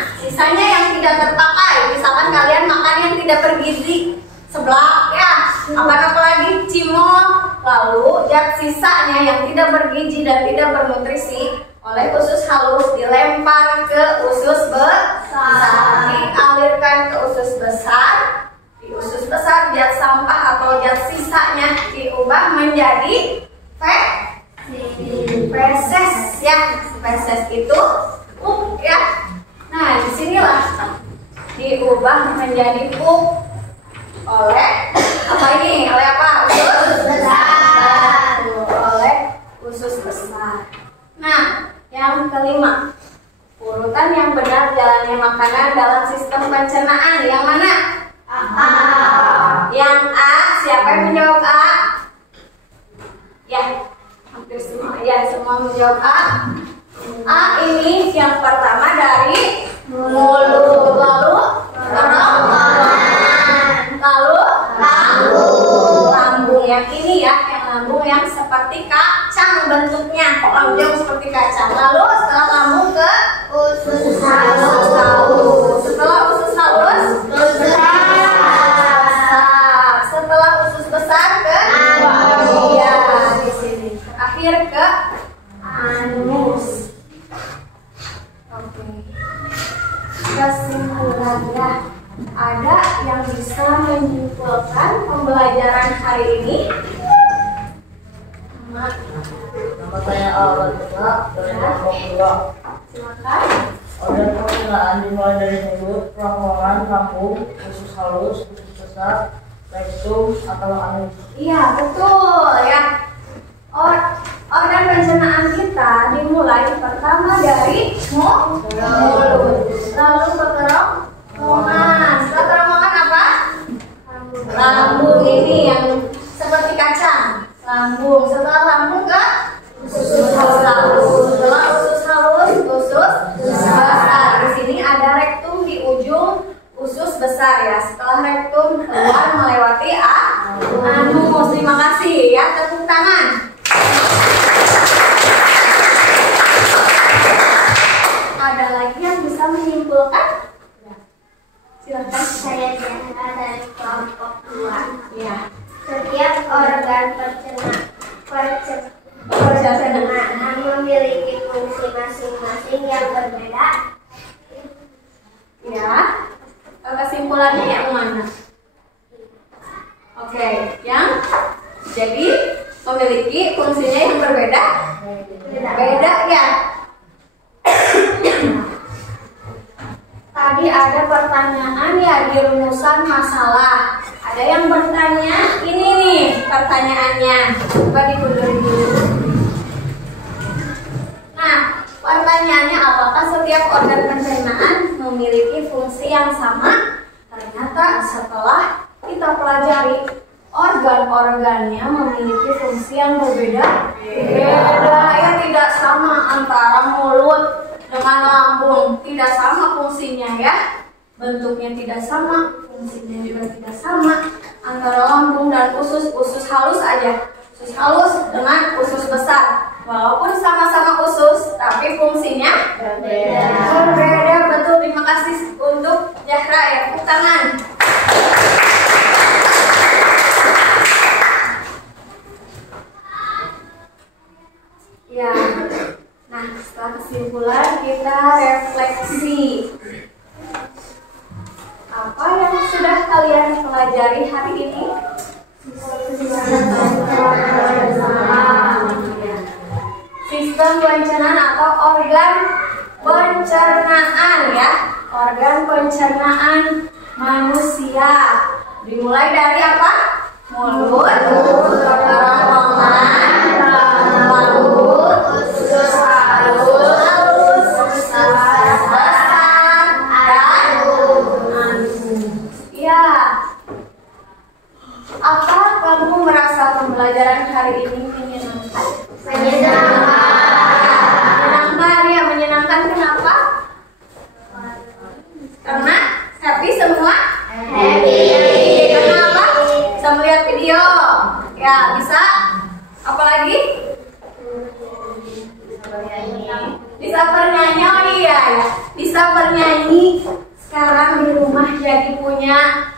yang tidak terpakai, misalkan kalian makan yang tidak bergizi, seblak ya, apalagi cimol. Lalu sisanya yang tidak bergizi dan tidak bernutrisi oleh usus halus dilempar ke usus besar, dialirkan ke usus besar. Di usus besar zat sampah atau zat sisanya diubah menjadi feses ya. Feses itu ya. Nah, disinilah diubah menjadi pup oleh apa ini? Oleh apa? Usus besar. Oleh usus besar. Nah, yang kelima, urutan yang benar jalannya makanan dalam sistem pencernaan yang mana? A. Yang A, siapa yang menjawab A? Ya, hampir semua. Ya, semua menjawab A. A ini yang pertama dari mulut, lalu lambung yang ini ya, yang lambung yang seperti kacang bentuknya, lambung seperti kacang. Lalu setelah lambung ke usus halus. Setelah usus halus besar. Setelah usus besar ke ya di sini. Terakhir ke anus. Oke. Kesimpulannya, ada yang bisa menyimpulkan pembelajaran hari ini? Nama saya Al-Fatihah dari kelompok 2. Silakan. Organ pencernaan dimulai dari mulut, kerongkongan, lambung, usus halus, usus besar, rektum atau anus. Iya, betul ya. Organ pencernaan kita dimulai pertama dari mulut, lalu ke kerongkongan. Setelah kerongkongan apa? Lambung ini yang seperti kacang. Lambung. Setelah lambung ke usus halus. Setelah usus halus, usus besar. Di sini ada rektum di ujung usus besar ya. Setelah rektum keluar melewati anus. Terima kasih ya. Tepuk tangan. Ada lagi yang bisa menyimpulkan? Silakan. Saya Jana dari kelompok 2. Ya. Setiap organ pencernaan memiliki fungsi masing-masing yang berbeda. Ya. Kesimpulannya yang mana? Oke, yang jadi memiliki fungsinya yang berbeda. Beda ya. Tadi ada pertanyaan ya di rumusan masalah. Ada yang bertanya ini nih pertanyaannya. Coba dikundurin dulu. Nah, pertanyaannya apakah setiap organ pencernaan memiliki fungsi yang sama? Ternyata setelah kita pelajari organ-organnya memiliki fungsi yang berbeda. Beda ya, tidak sama antara mulut dengan lambung, tidak sama fungsinya ya. Bentuknya tidak sama, fungsinya juga tidak sama antara lambung dan usus halus aja. Usus halus dengan usus besar, walaupun sama-sama usus, tapi fungsinya berbeda. Betul, terima kasih untuk Zahra ya. Tepuk tangan. Ya. Nah, setelah kesimpulan kita refleksi. Apa yang sudah kalian pelajari hari ini? Sistem pencernaan atau organ pencernaan ya. Organ pencernaan manusia. Dimulai dari apa? Mulut, kerongkongan, usus halus, besar, dan ya. Apa kamu merasa pembelajaran hari ini menyenangkan? Menyenangkan ya, menyenangkan kenapa? Karena happy semua? Happy. Karena apa? Bisa melihat video. Ya, ya, bisa bernyanyi. Sekarang di rumah jadi punya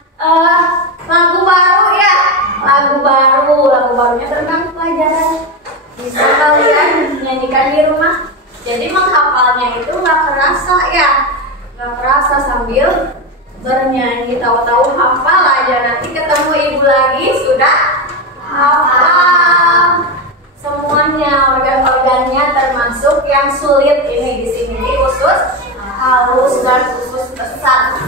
lagu baru ya, lagu barunya tentang pelajaran. Bisa kalian nyanyikan di rumah. Jadi menghafalnya itu nggak kerasa ya, nggak kerasa sambil bernyanyi. Tahu-tahu hafal aja, nanti ketemu ibu lagi sudah hafal semuanya, organ-organnya termasuk yang sulit ini di sini di usus halus dan usus besar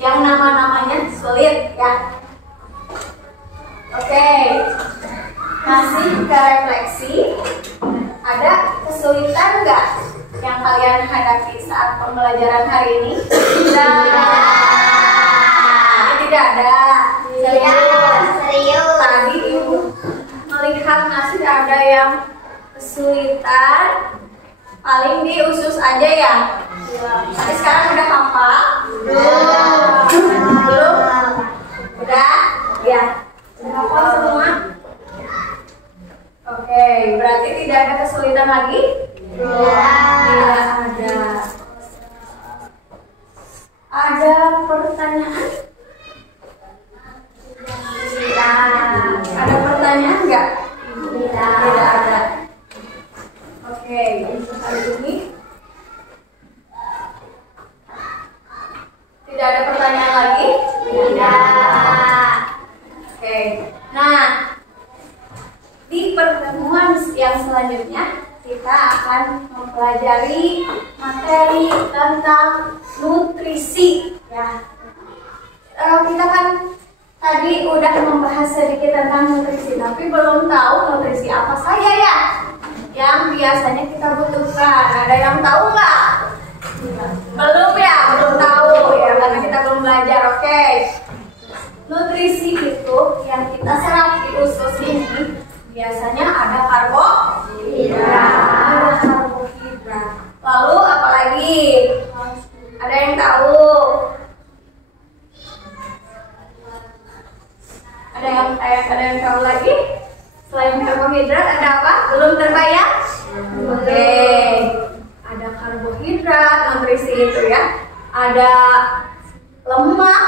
yang nama-namanya sulit ya. Oke, masih ke refleksi. Ada kesulitan nggak yang kalian hadapi saat pembelajaran hari ini? Tidak ada. Serius. Tadi ibu melihat masih ada yang kesulitan, paling di usus aja ya. Tapi sekarang udah hafal? Belum? Udah? Ya. Udah hafal semua? Oke, berarti tidak ada kesulitan lagi? Tidak ada. Ada pertanyaan? Ada pertanyaan nggak? Tidak ada. Oke, untuk hari ini tidak ada pertanyaan lagi? Tidak. Oke, nah di pertemuan yang selanjutnya kita akan mempelajari materi tentang nutrisi ya. Kita kan tadi udah membahas sedikit tentang nutrisi, tapi belum tahu nutrisi apa saja ya yang biasanya kita butuhkan. Ada yang tahu nggak? Belum ya, belum tahu ya, karena kita belum belajar. Oke. Nutrisi itu yang kita serap di usus ini biasanya ada karbohidrat. Lalu apa lagi? Ada yang tahu? Ada yang tahu lagi? Selain karbohidrat ada apa? Belum terbayang? Oke. Ada karbohidrat, nutrisi itu ya. Ada lemak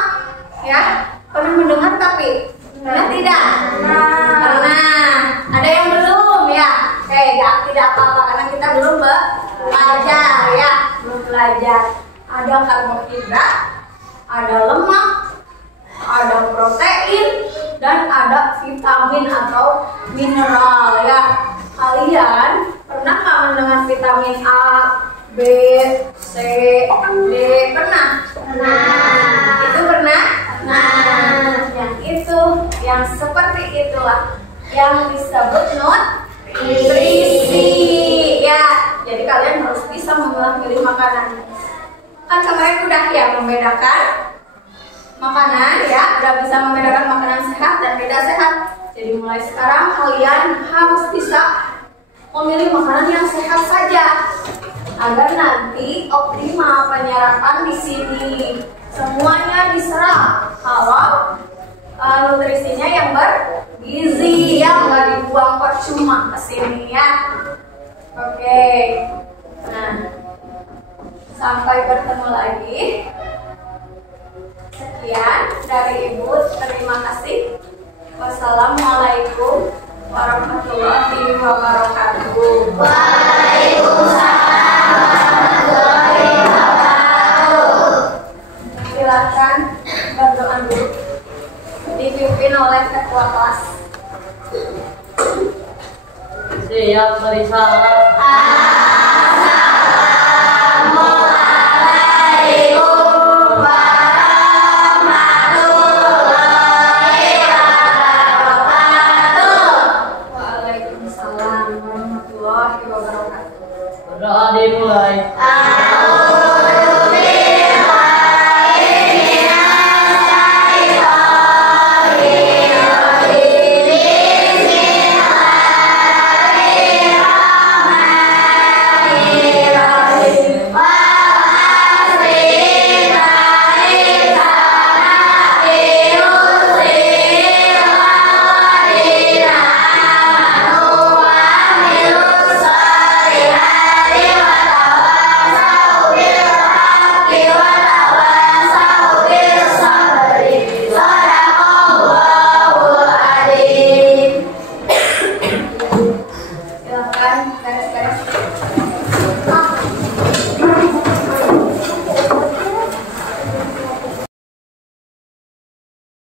ya. Pernah mendengar tapi? Pernah tidak? Pernah. Ada yang belum ya? Oke, tidak apa-apa karena kita belum belajar ya. Belum belajar. Ada karbohidrat, ada lemak, ada protein, dan ada vitamin atau mineral ya. Kalian pernah nggak mendengar vitamin A, B, C, D? Pernah? Pernah. Itu pernah? Nah, yang itu, yang seperti itulah yang disebut nutrisi ya. Jadi kalian harus bisa memilah-milih makanan. Kan kemarin udah ya membedakan makanan ya, udah bisa membedakan makanan sehat dan tidak sehat. Jadi mulai sekarang kalian harus bisa memilih makanan yang sehat saja agar nanti optimal penyerapan di sini. Semuanya diserap kalau nutrisinya yang bergizi, yang nggak dibuang percuma ke sini ya. Oke. Nah, sampai bertemu lagi. Sekian dari Ibu, terima kasih. Wassalamualaikum warahmatullahi wabarakatuh. Waalaikumsalam warahmatullahi wabarakatuh. Silakan berdoa dulu, dipimpin oleh ketua kelas. Siap bersalam. Waalaikumsalam warahmatullahi wabarakatuh. Berdoa dimulai.